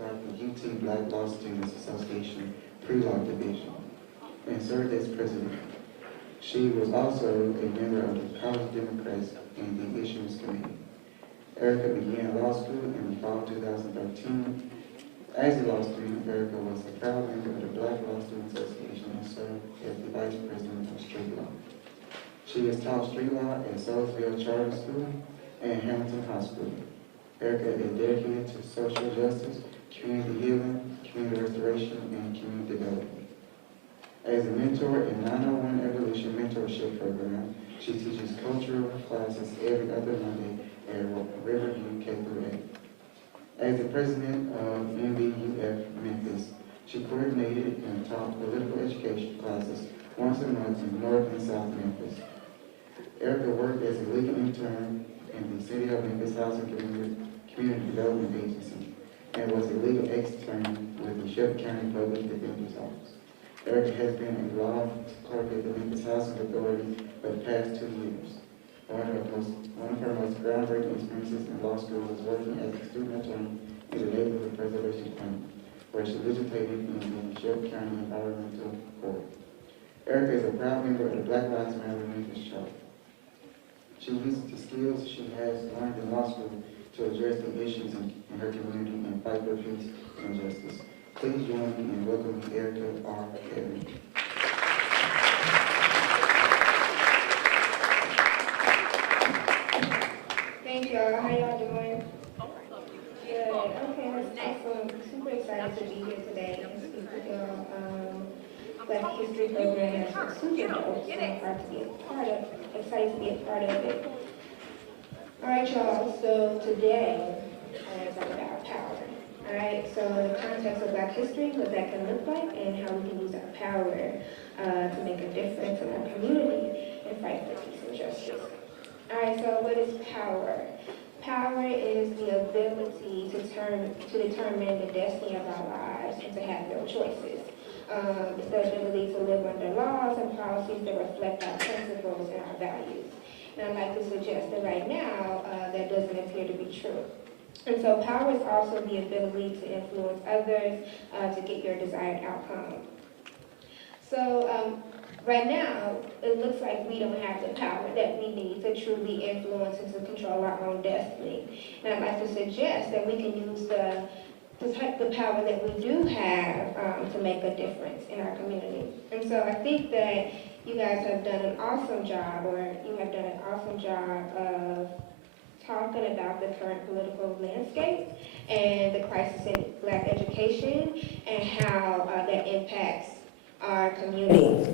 throughout the UT Black Law Students Association Pre-Law Division and served as president. She was also a member of the College Democrats and the Issues Committee. Erica began law school in the fall of 2013. As a law student, Erica was a proud member of the Black Law Students Association and served as the vice president of street law. She has taught street law at Soulsville Charter School and Hamilton High School. Erica is dedicated to social justice, community healing, community restoration, and community development. As a mentor in 901 Evolution Mentorship Program, she teaches cultural classes every other Monday at Riverview K-8. As the president of MBUF Memphis, she coordinated and taught political education classes once a month in North and South Memphis. Erica worked as a legal intern in the City of Memphis Housing Community Development Agency and was a legal extern with the Shelby County Public Defender's Office. Erica has been a law clerk at the Memphis Housing Authority for the past 2 years. One of her most groundbreaking experiences in law school was working as a student attorney in the Neighborhood Preservation Fund, where she legislated in the Shelby County Environmental Court. Erica is a proud member of the Black Lives Matter Memphis Charter. She uses the skills she has learned in law school to address the issues in her community and fight for peace and justice. Please join me in welcoming Erica R. Evans. Thank y'all. How y'all doing? Good. Okay, that's awesome. Super excited to be here today and speak with y'all. Black History Program has been super dope. So I'm excited to be a part of it. All right, y'all. So today, I want to talk about power. All right. So in the context of Black history, what that can look like, and how we can use our power to make a difference in our community and fight for peace and justice. All right, so what is power? Power is the ability to determine the destiny of our lives and to have no choices. It's the ability to live under laws and policies that reflect our principles and our values. And I'd like to suggest that right now, that doesn't appear to be true. And so power is also the ability to influence others to get your desired outcome. So, right now, it looks like we don't have the power that we need to truly influence and to control our own destiny. And I'd like to suggest that we can use the power that we do have to make a difference in our community. And so I think that you guys have done an awesome job, of talking about the current political landscape and the crisis in Black education and how that impacts our community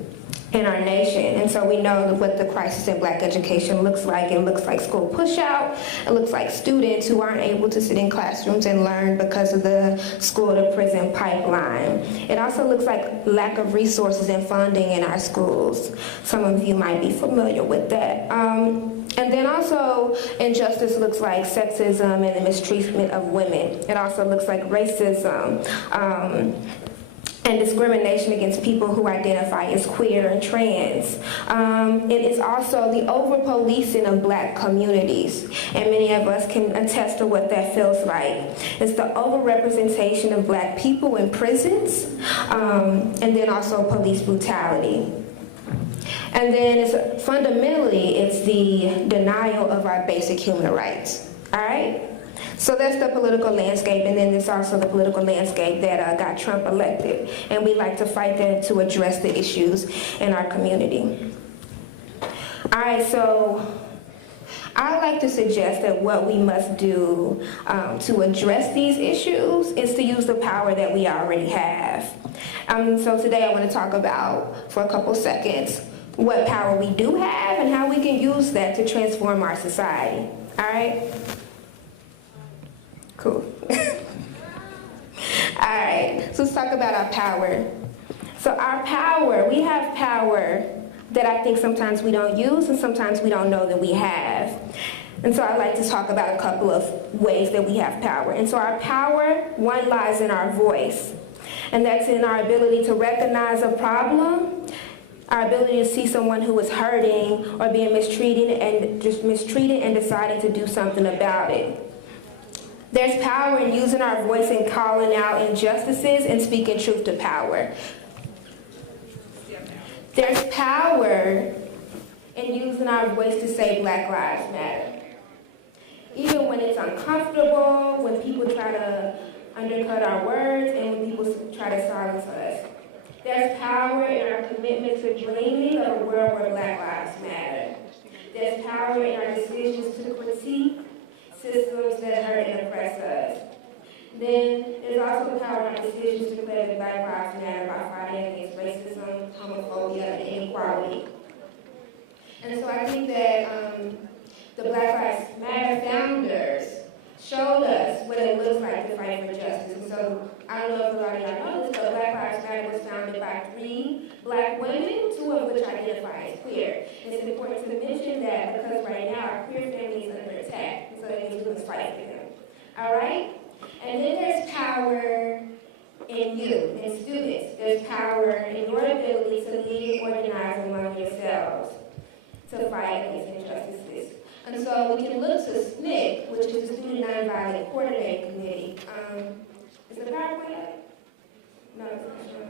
and our nation. And so we know what the crisis in Black education looks like. It looks like school push-out. It looks like students who aren't able to sit in classrooms and learn because of the school-to-prison pipeline. It also looks like lack of resources and funding in our schools. Some of you might be familiar with that. And then also, injustice looks like sexism and the mistreatment of women. It also looks like racism, and discrimination against people who identify as queer and trans. It is also the over-policing of Black communities, and many of us can attest to what that feels like. It's the over-representation of Black people in prisons, and then also police brutality. And then fundamentally, it's the denial of our basic human rights, all right? So that's the political landscape, and then there's also the political landscape that got Trump elected. And we like to fight that to address the issues in our community. All right, so I like to suggest that what we must do to address these issues is to use the power that we already have. So today I want to talk about, for a couple seconds, what power we do have and how we can use that to transform our society. All right? Cool. All right, so let's talk about our power. So our power, we have power that I think sometimes we don't use and sometimes we don't know that we have. And so I'd like to talk about a couple of ways that we have power. And so our power, one, lies in our voice. And that's in our ability to recognize a problem, our ability to see someone who is hurting or being mistreated and deciding to do something about it. There's power in using our voice and calling out injustices and speaking truth to power. There's power in using our voice to say Black Lives Matter. Even when it's uncomfortable, when people try to undercut our words, and when people try to silence us. There's power in our commitment to dreaming of a world where Black Lives Matter. There's power in our decisions to critique systems that hurt and oppress us. Then there's also power in our decisions to declare that Black Lives Matter by fighting against racism, homophobia, and inequality. And so I think that the Black Lives Matter founders showed us what it looks like to fight for justice. And so I don't know if a lot of y'all know this, but Black Lives Matter was founded by 3 Black women, 2 of which identify as queer. And it's important to mention that because right now our queer family is under attack, and so they need to do is fight for them. All right? And then there's power in you, in students. There's power in your ability to lead and organize among yourselves to fight against injustices. And so we can look to SNCC, which is the Student Nonviolent Coordinating Committee. Is the PowerPoint up? No, it's not sure.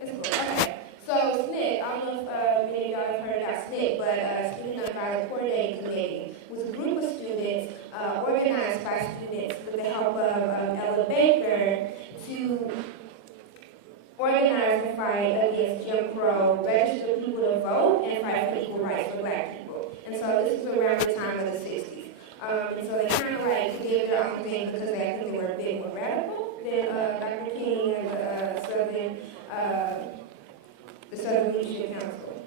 It's cool. Okay. So SNCC, I don't know if many of y'all have heard about SNCC, but Student Nonviolent Coordinating Committee was a group of students organized by students with the help of Ella Baker to organize and fight against Jim Crow, register people to vote, and fight for equal rights for Black people. And so this was around the time of the 60s. And so they kind of like did their own thing because they think they were a bit more radical than Dr. King and the Southern Leadership Council.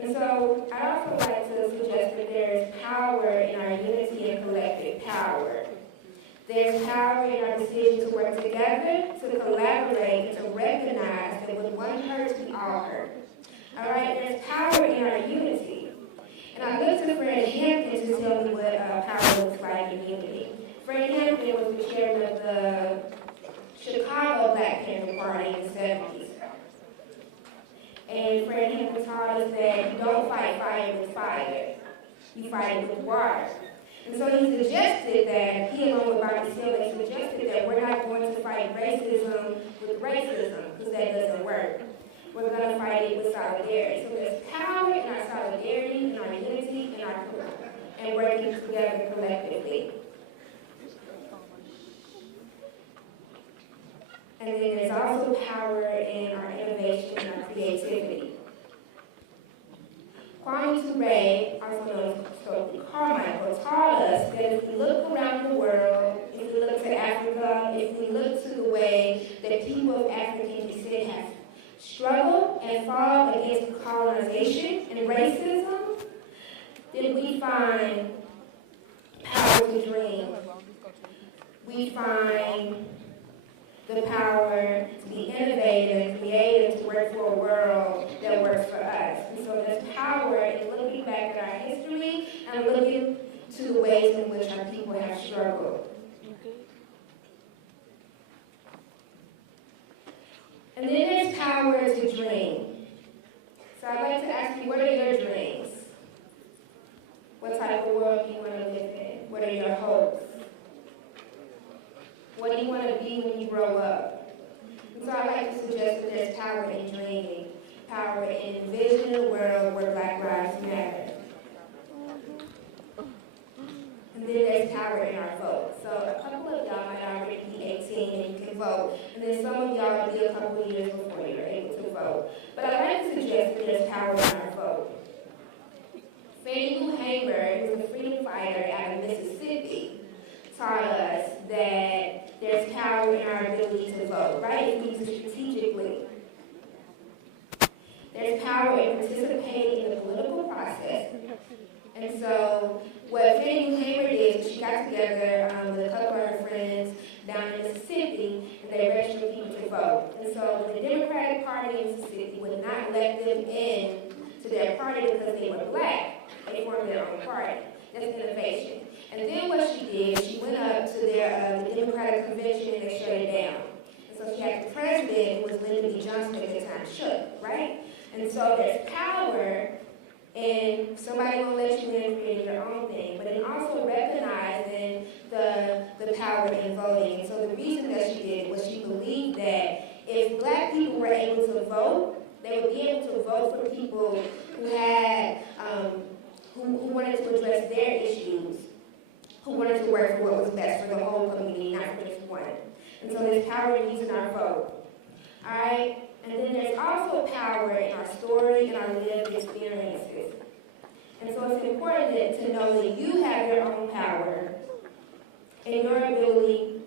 And so I also like to suggest that there's power in our unity and collective power. There's power in our decision to work together, to collaborate, and to recognize that when one hurts, we all hurt. All right? There's power in our unity. And I looked to Fred Hampton to tell me what power looks like in unity. Fred Hampton was the chairman of the Chicago Black Panther Party in the 70s. And Fred Hampton taught us that you don't fight fire with fire. You fight it with water. And so he suggested that, he along with Bobby Seale, suggested that we're not going to fight racism with racism, because that doesn't work. We're going to fight it with solidarity. So there's power in our solidarity, in our unity, and working together collectively. And then there's also power in our innovation and our creativity. Kwame Ture, also known as Stokely Carmichael, taught us that if we look around the world, if we look to Africa, if we look to the way that people of African descent have struggled and fought against colonization and racism, then we find power to dream. We find the power to be innovative and creative, to work for a world that works for us. And so there's power in looking back at our history and looking to the ways in which our people have struggled. And then there's power to dream. So I'd like to ask you, what are your dreams? What type of world do you want to live in? What are your hopes? What do you want to be when you grow up? And so I'd like to suggest that there's power in dreaming, power in envisioning a world where Black lives matter. And then there's power in our vote. So a couple of y'all might already be 18 and you can vote. And then some of y'all will be a couple of years before you're able to vote. But I'd like to suggest that there's power in our vote. Fannie Lou Hamer, who's a freedom fighter out of Mississippi, taught us that there's power in our ability to vote, right? If we use it strategically. There's power in participating in the political process. And so what Fannie Lou Hamer did is she got together with a couple of her friends down in Mississippi, and they registered people to vote. And so the Democratic Party in Mississippi would not let them in to their party because they were Black. They formed their own party. That's innovation. And then what she did, she went up to their the Democratic Convention and they shut it down. And so she had the president, who was Lyndon B. Johnson at the time, shook, right? And so there's power and somebody will let you in creating your own thing, but then also recognizing the power in voting. And so the reason that she did was she believed that if Black people were able to vote, they would be able to vote for people who had who wanted to address their issues, who wanted to work for what was best for the whole community, not for just one. And so there's power in using our vote. All right? And then there's also power in our story and our lived experiences. And so it's important to know that you have your own power and your ability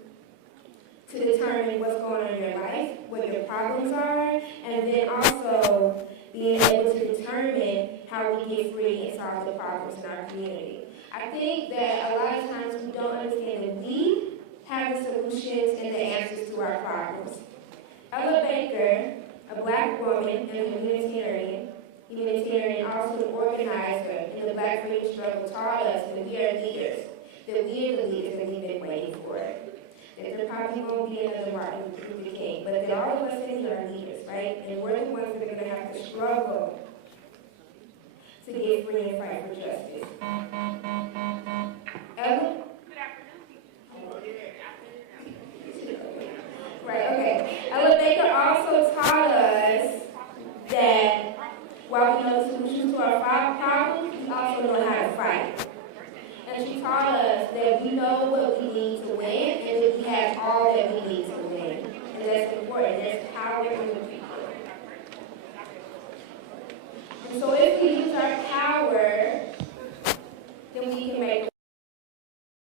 to determine what's going on in your life, what your problems are, and then also being able to determine how we get free and solve the problems in our community. I think that a lot of times we don't understand that we have the solutions and the answers to our problems. Ella Baker, a Black woman and a humanitarian, also an organizer in the Black freedom struggle, taught us that we are leaders, that we are the leaders that we've been waiting for. That there probably won't be another Martin Luther King, but that all of us in here are leaders, right? And we're the ones that are going to have to struggle to get free and fight for justice. Ella? Right, okay. Ella Baker also taught us that while we know the solution to our problems, we also know how to fight. And she taught us that we know what we need to win and that we have all that we need to win. And that's important. There's power in the people. And so if we